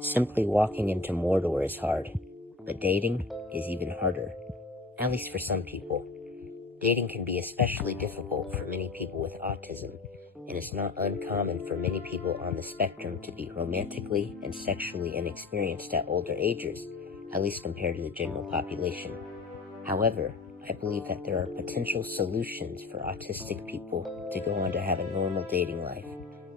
Simply walking into Mordor is hard, but dating is even harder, at least for some people. Dating can be especially difficult for many people with autism, and it's not uncommon for many people on the spectrum to be romantically and sexually inexperienced at older ages, at least compared to the general population. However, I believe that there are potential solutions for autistic people to go on to have a normal dating life,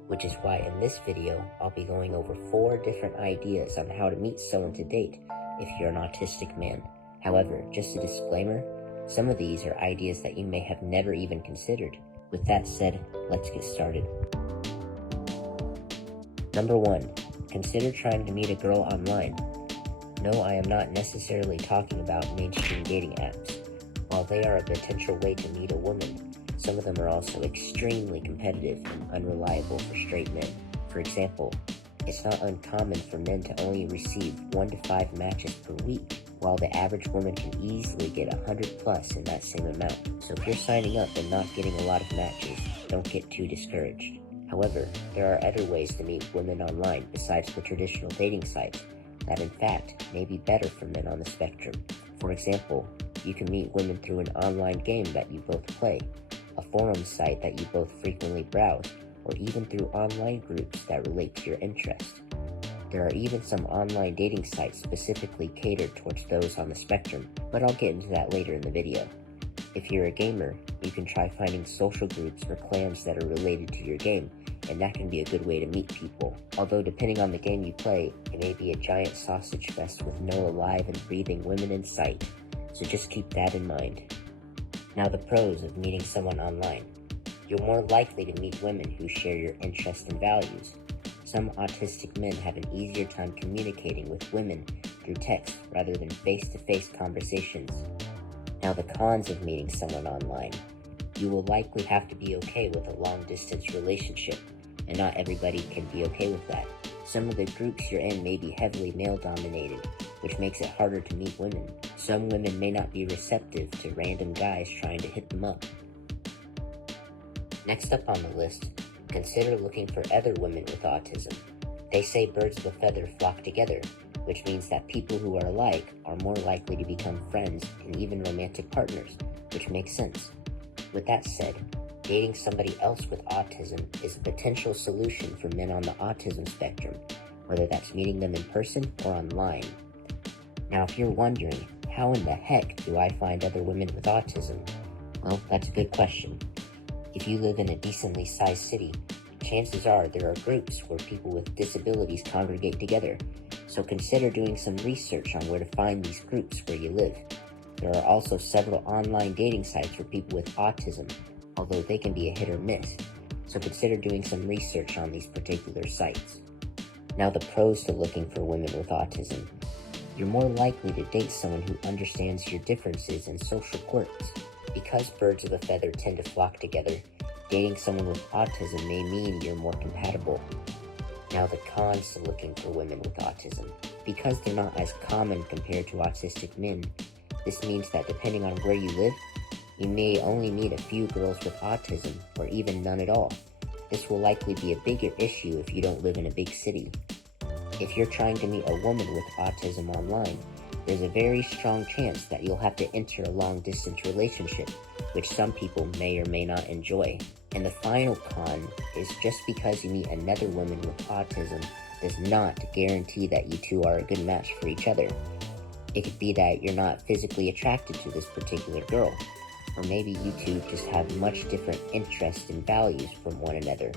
which is why in this video, I'll be going over 4 different ideas on how to meet someone to date if you're an autistic man. However, just a disclaimer, some of these are ideas that you may have never even considered. With that said, let's get started. Number 1, consider trying to meet a girl online. No, I am not necessarily talking about mainstream dating apps. While they are a potential way to meet a woman, some of them are also extremely competitive and unreliable for straight men. For example, it's not uncommon for men to only receive 1 to 5 matches per week, while the average woman can easily get 100 plus in that same amount. So if you're signing up and not getting a lot of matches, don't get too discouraged. However, there are other ways to meet women online besides the traditional dating sites that in fact may be better for men on the spectrum. For example, you can meet women through an online game that you both play, a forum site that you both frequently browse, or even through online groups that relate to your interest. There are even some online dating sites specifically catered towards those on the spectrum, but I'll get into that later in the video. If you're a gamer, you can try finding social groups or clans that are related to your game, and that can be a good way to meet people. Although depending on the game you play, it may be a giant sausage fest with no alive and breathing women in sight, so just keep that in mind. Now the pros of meeting someone online. You're more likely to meet women who share your interests and values. Some autistic men have an easier time communicating with women through text rather than face-to-face conversations. Now the cons of meeting someone online. You will likely have to be okay with a long-distance relationship, and not everybody can be okay with that. Some of the groups you're in may be heavily male-dominated, which makes it harder to meet women. Some women may not be receptive to random guys trying to hit them up. Next up on the list, consider looking for other women with autism. They say birds of a feather flock together, which means that people who are alike are more likely to become friends and even romantic partners, which makes sense. With that said, dating somebody else with autism is a potential solution for men on the autism spectrum, whether that's meeting them in person or online. Now, if you're wondering, how in the heck do I find other women with autism? Well, that's a good question. If you live in a decently sized city, chances are there are groups where people with disabilities congregate together, so consider doing some research on where to find these groups where you live. There are also several online dating sites for people with autism, although they can be a hit or miss, so consider doing some research on these particular sites. Now the pros to looking for women with autism. You're more likely to date someone who understands your differences and social quirks. Because birds of a feather tend to flock together, dating someone with autism may mean you're more compatible. Now the cons to looking for women with autism. Because they're not as common compared to autistic men, this means that depending on where you live, you may only meet a few girls with autism, or even none at all. This will likely be a bigger issue if you don't live in a big city. If you're trying to meet a woman with autism online, there's a very strong chance that you'll have to enter a long-distance relationship, which some people may or may not enjoy. And the final con is just because you meet another woman with autism does not guarantee that you two are a good match for each other. It could be that you're not physically attracted to this particular girl, or maybe you two just have much different interests and values from one another.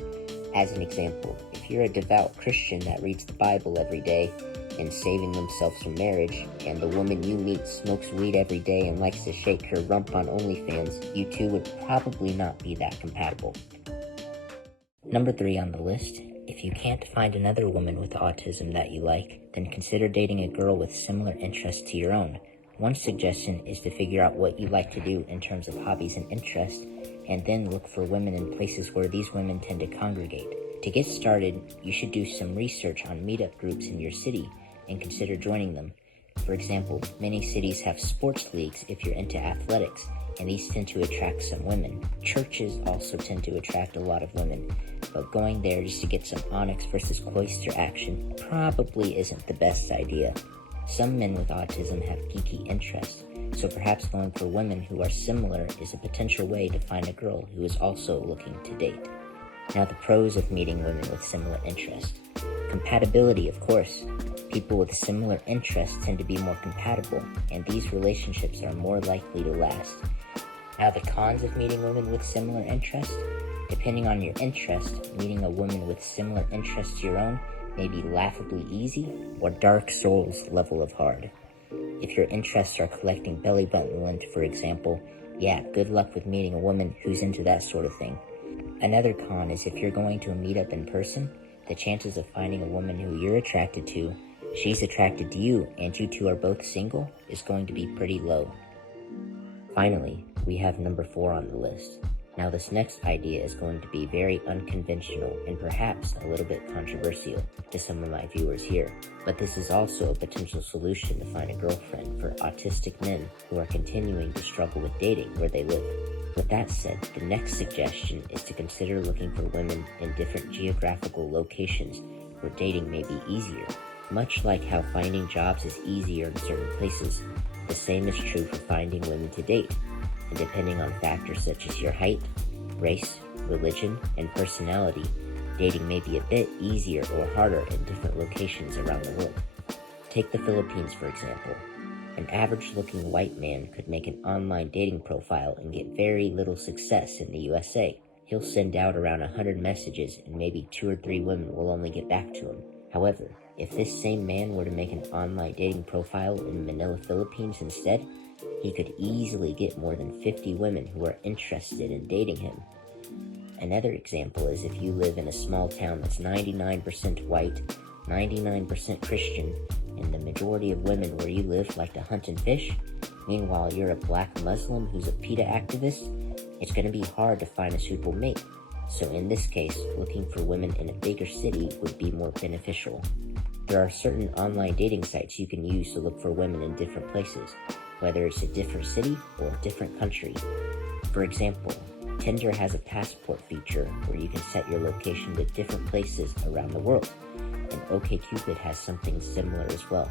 As an example, if you're a devout Christian that reads the Bible every day and saving themselves from marriage, and the woman you meet smokes weed every day and likes to shake her rump on OnlyFans, you two would probably not be that compatible. Number 3 on the list. If you can't find another woman with autism that you like, then consider dating a girl with similar interests to your own. One suggestion is to figure out what you like to do in terms of hobbies and interests, and then look for women in places where these women tend to congregate. To get started, you should do some research on meetup groups in your city and consider joining them. For example, many cities have sports leagues if you're into athletics, and these tend to attract some women. Churches also tend to attract a lot of women, but going there just to get some onyx versus cloister action probably isn't the best idea. Some men with autism have geeky interests, so perhaps going for women who are similar is a potential way to find a girl who is also looking to date. Now, the pros of meeting women with similar interests. Compatibility, of course. People with similar interests tend to be more compatible, and these relationships are more likely to last. Now, the cons of meeting women with similar interests. Depending on your interest, meeting a woman with similar interests to your own may be laughably easy or Dark Souls level of hard. If your interests are collecting belly button lint, for example, yeah, good luck with meeting a woman who's into that sort of thing. Another con is if you're going to a meetup in person, the chances of finding a woman who you're attracted to, she's attracted to you, and you two are both single is going to be pretty low. Finally, we have number 4 on the list. Now, this next idea is going to be very unconventional and perhaps a little bit controversial to some of my viewers here, but this is also a potential solution to find a girlfriend for autistic men who are continuing to struggle with dating where they live. With that said, the next suggestion is to consider looking for women in different geographical locations where dating may be easier. Much like how finding jobs is easier in certain places, the same is true for finding women to date. And depending on factors such as your height, race, religion, and personality, dating may be a bit easier or harder in different locations around the world. Take the Philippines, for example. An average-looking white man could make an online dating profile and get very little success in the USA. He'll send out around 100 messages and maybe 2 or 3 women will only get back to him. However, if this same man were to make an online dating profile in Manila, Philippines instead, he could easily get more than 50 women who are interested in dating him. Another example is if you live in a small town that's 99% white, 99% Christian, and the majority of women where you live like to hunt and fish. Meanwhile, you're a black Muslim who's a PETA activist. It's going to be hard to find a suitable mate. So in this case, looking for women in a bigger city would be more beneficial. There are certain online dating sites you can use to look for women in different places, whether it's a different city or a different country. For example, Tinder has a passport feature where you can set your location to different places around the world, and OkCupid has something similar as well.